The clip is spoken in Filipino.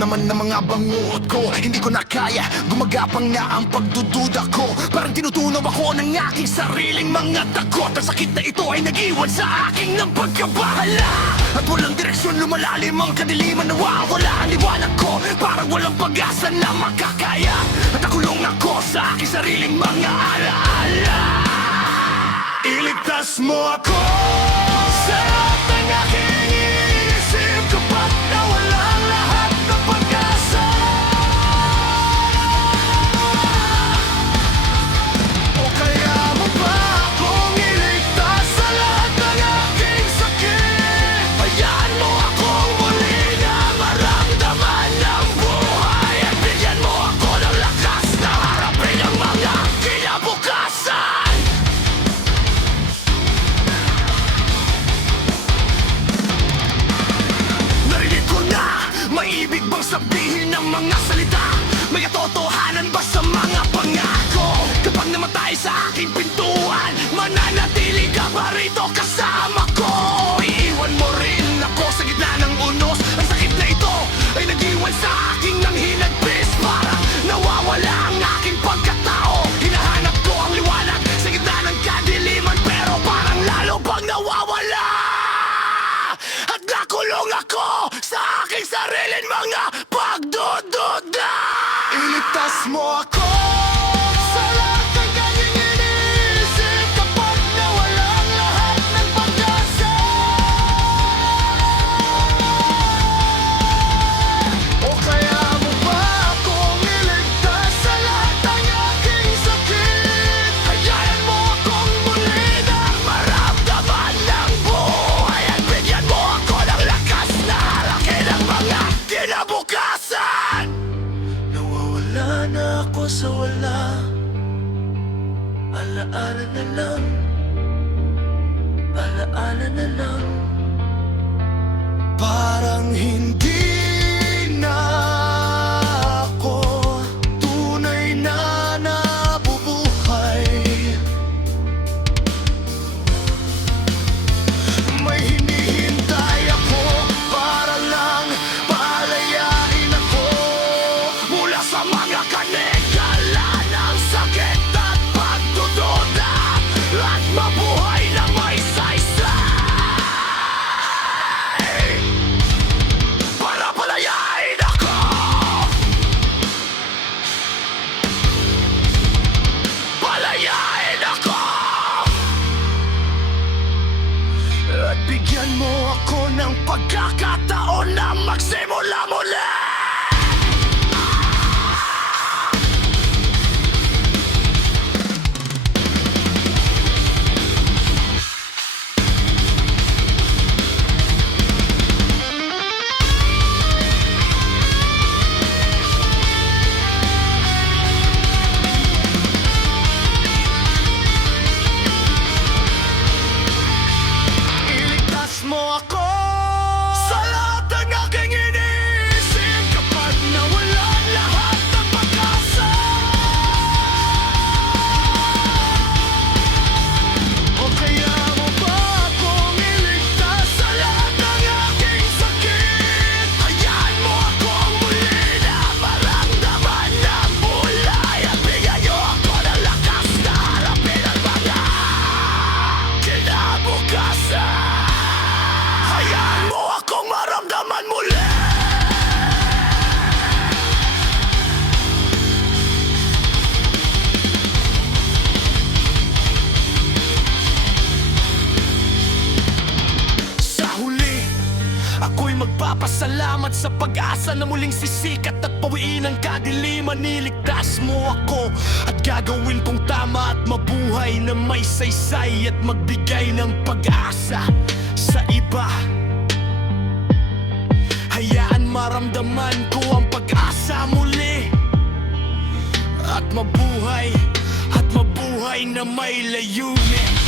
naman ng mga banguot ko. Hindi ko na kaya, gumagapang na ang pagdududa ko. Parang tinutunaw ako ng aking sariling mga takot. Ang sakit na ito ay nag-iwan sa aking ng pagkabahala. At walang direksyon, lumalalim ang kadiliman. Nawawala ang liwanag ko, parang walang pag-asa na makakaya. At nakulong ako sa aking sariling mga alaala. Iligtas mo ako sa lahat ng aking iniisip kapag nawalang lahat ng pag-asa. O kaya mo ba akong iligtas sa lahat ng aking sakit? Hayaan mo akong muli na maramdaman ng buhay. At bigyan mo ako ng lakas na harapin ang mga kinabukasan. May ibig bang sabihin ng mga salita? May katotohanan ba sa mga pangako? Kapag namatay sa aking pintuan, mananatili ka ba rito kasama ko? Iiwan mo rin ako sa gitna ng unos. Ang sakit na ito ay nag-iwan sa aking nang hinagpis. Parang nawawala ang aking pagkatao. Hinahanap ko ang liwanag sa gitna ng kadiliman, pero parang lalo bang nawawala. At nakulong ako sa aking sariling mga pagdududa. Iligtas mo ako sa lahat ng kanyang iniisip kapag nawalang lahat ng pag-asa. O kaya mo ba akong iligtas sa lahat ng aking sakit? Hayaan mo akong muli na maramdaman ng buhay. At bigyan mo ako ng lakas na harakin ang mga kinabukasan. Nawawala na ako sa wala. Alaala na lang, alaala na lang. Parang hindi na ako tunay na nabubuhay. May hinihintay ako para lang palayain ako mula sa mga kanegala ng sakit at pagdududa, at mabuhay na may saysay. Para palayain ako, palayain ako. At bigyan mo ako ng pagkakataon na magsimula muli. Iligtas mo ako sa lahat ng aking iniisip kapag nawalan lahat ng pag-asa. O kaya mo ba akong iligtas sa lahat ng aking sakit? Hayaan mo akong muli na maramdaman ng buhay. At bigyan niyo ako ng lakas na harapin ang mga kinabukasan. Hayaan mo akong maramdaman muli. Sa huli, ako'y magpapasalamat sa pag-asa na muling sisikat at pawiin ang kadiliman. Niligtas mo ako at gagawin kong tama at mabuhay na may saysay at magbigay ng pag-asa sa iba. Hayaan maramdaman ko ang pag-asa muli at mabuhay na may layunin.